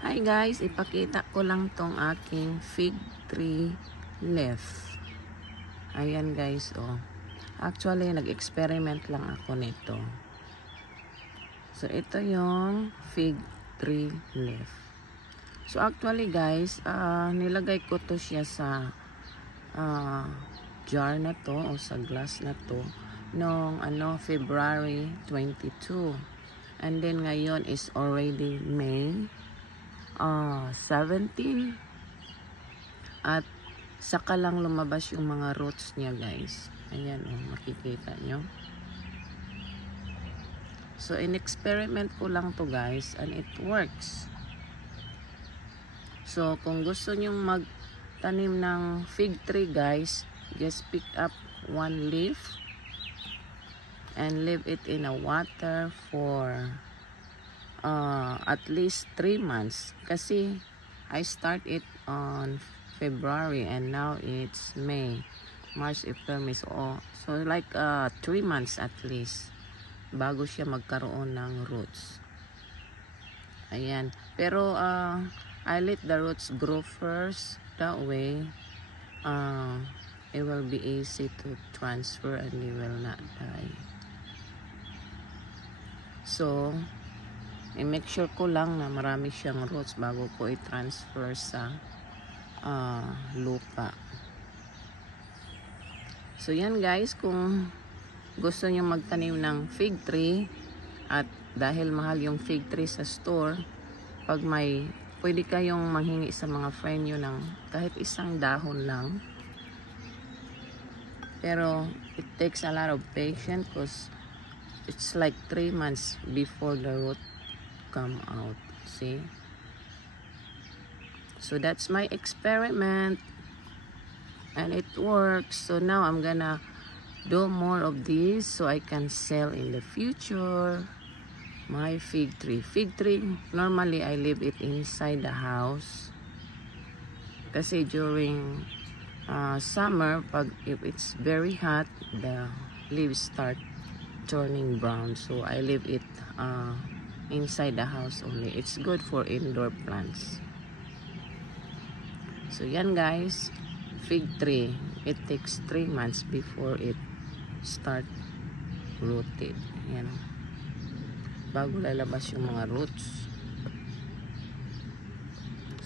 Hi guys, ipakita ko lang tong aking fig tree leaf. Ayan guys, oh. Actually, nag-experiment lang ako nito. So, ito yung fig tree leaf. So, actually guys, nilagay ko to siya sa jar na to o sa glass na to noong February 22. And then ngayon is already May 17 at saka lang lumabas yung mga roots niya guys. Ayan makikita nyo. So in-experiment ko lang to guys and it works. So kung gusto nyong magtanim ng fig tree guys, just pick up one leaf and leave it in a water for at least 3 months kasi I start it on February and now it's May, March, April, May, so like 3 months at least bago siya magkaroon ng roots. Ayan, pero I let the roots grow first, that way it will be easy to transfer and they will not die. So i-make sure ko lang na marami siyang roots bago ko i-transfer sa lupa. So yan guys, kung gusto niyo magtanim ng fig tree at dahil mahal yung fig tree sa store, pag pwede kayong manghingi sa mga friend nyo ng kahit isang dahon lang. Pero it takes a lot of patience because it's like 3 months before the root come out. See, so that's my experiment and it works. So now I'm gonna do more of these so I can sell in the future my fig tree. Normally I leave it inside the house kasi during summer, if it's very hot, the leaves start turning brown, so I leave it inside the house only. It's good for indoor plants. So yan guys, fig tree, it takes 3 months before it start rooted. Yan, bago lalabas yung mga roots.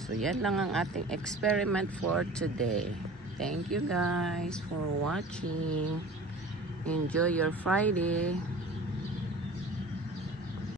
So yan lang ang ating experiment for today. Thank you guys for watching. Enjoy your Friday.